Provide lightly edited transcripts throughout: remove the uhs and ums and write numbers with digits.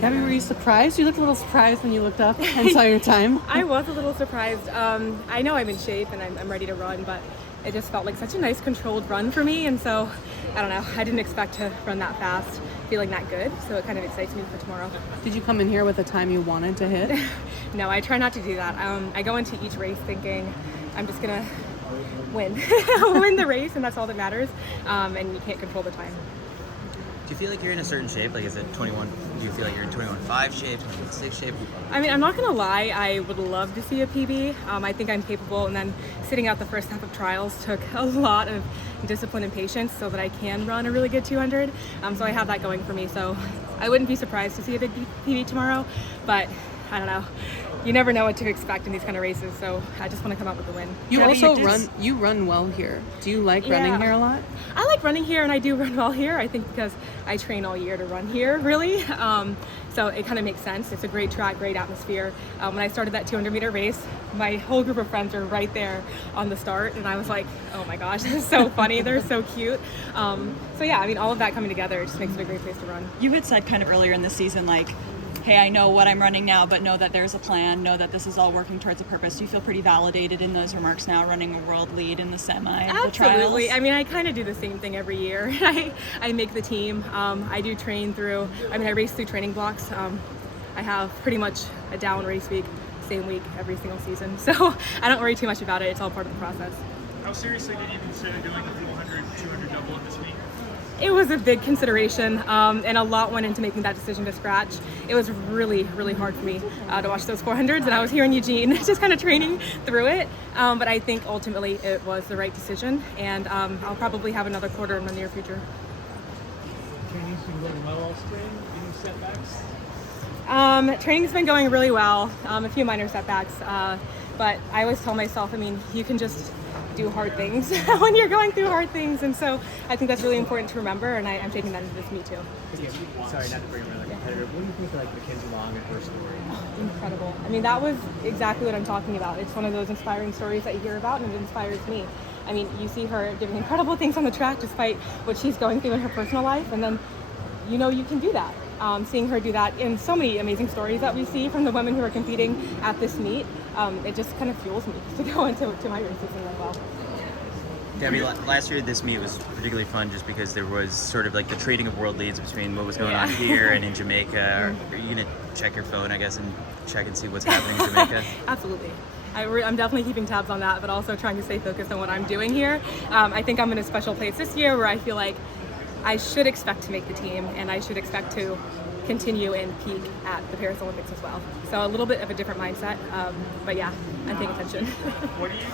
Gabby, were you surprised? You looked a little surprised when you looked up and saw your time. I was a little surprised. I know I'm in shape and I'm ready to run, but it just felt like such a nice controlled run for me. And so, I don't know, I didn't expect to run that fast, feeling that good. So it kind of excites me for tomorrow. Did you come in here with a time you wanted to hit? No, I try not to do that. I go into each race thinking I'm just going to win. Win the race, and that's all that matters. And you can't control the time. Do you feel like you're in a certain shape? Like, is it 21? Do you feel like you're in 21.5 shape, 21.6 shape? I mean, I'm not going to lie. I would love to see a PB. I think I'm capable. And then sitting out the first half of trials took a lot of discipline and patience so that I can run a really good 200. So I have that going for me. So I wouldn't be surprised to see a big PB tomorrow. But I don't know. You never know what to expect in these kind of races. So I just want to come out with a win. You also run well here. Do you like running here a lot? I like running here, and I do run well here. I think because I train all year to run here, really. So it kind of makes sense. It's a great track, great atmosphere. When I started that 200-meter race, my whole group of friends were right there on the start, and I was like, oh my gosh, this is so funny. They're so cute. So yeah, I mean, all of that coming together just makes it a great place to run. You had said kind of earlier in the season, like, hey, I know what I'm running now, but know that there's a plan, know that this is all working towards a purpose. Do you feel pretty validated in those remarks now, running a world lead in the semi, Absolutely. the trials? I mean, I kind of do the same thing every year. I make the team. I do train through, I race through training blocks. I have pretty much a down race week, same week every single season. So I don't worry too much about it. It's all part of the process. How seriously did you consider doing the 400, 200 double at this meet? It was a big consideration, and a lot went into making that decision to scratch. It was really, really hard for me to watch those 400s, and I was here in Eugene just kind of training through it. But I think ultimately it was the right decision, and I'll probably have another quarter in the near future. Training's been going well all spring. Any setbacks? Training's been going really well. A few minor setbacks, but I always tell myself, I mean, you can just do hard things when you're going through hard things, and so I think that's really important to remember, and I'm taking that into this meet too. Sorry, not to bring another competitor. What do you think of like Mackenzie Long and her story? Incredible. I mean, that was exactly what I'm talking about. It's one of those inspiring stories that you hear about, and it inspires me. I mean, you see her doing incredible things on the track despite what she's going through in her personal life, and then you know you can do that. Seeing her do that in so many amazing stories that we see from the women who are competing at this meet, it just kind of fuels me to go into my races as well. Gabby, last year this meet was particularly fun just because there was sort of like the trading of world leads between what was going on here and in Jamaica. Are you going to check your phone, I guess, and check and see what's happening in Jamaica? Absolutely. I'm definitely keeping tabs on that, but also trying to stay focused on what I'm doing here. I think I'm in a special place this year where I feel like I should expect to make the team, and I should expect to continue and peak at the Paris Olympics as well. So a little bit of a different mindset, but yeah, I'm paying attention. What do you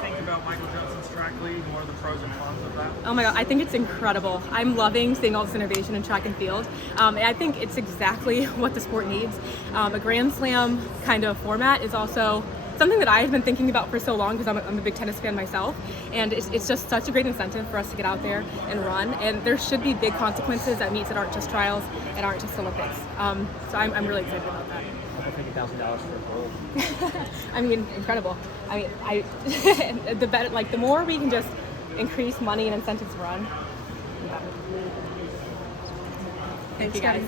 think about Michael Johnson's track lead? What are the pros and cons of that? Oh my God, I think it's incredible. I'm loving seeing all this innovation in track and field. And I think it's exactly what the sport needs. A Grand Slam kind of format is also something that I've been thinking about for so long because I'm a big tennis fan myself, and it's just such a great incentive for us to get out there and run, and there should be big consequences at meets that aren't just trials and aren't just Olympics. So I'm really excited about that. $50,000 for a gold. I mean, incredible. I mean, the better, like the more we can just increase money and incentives to run, the better. Thank you guys.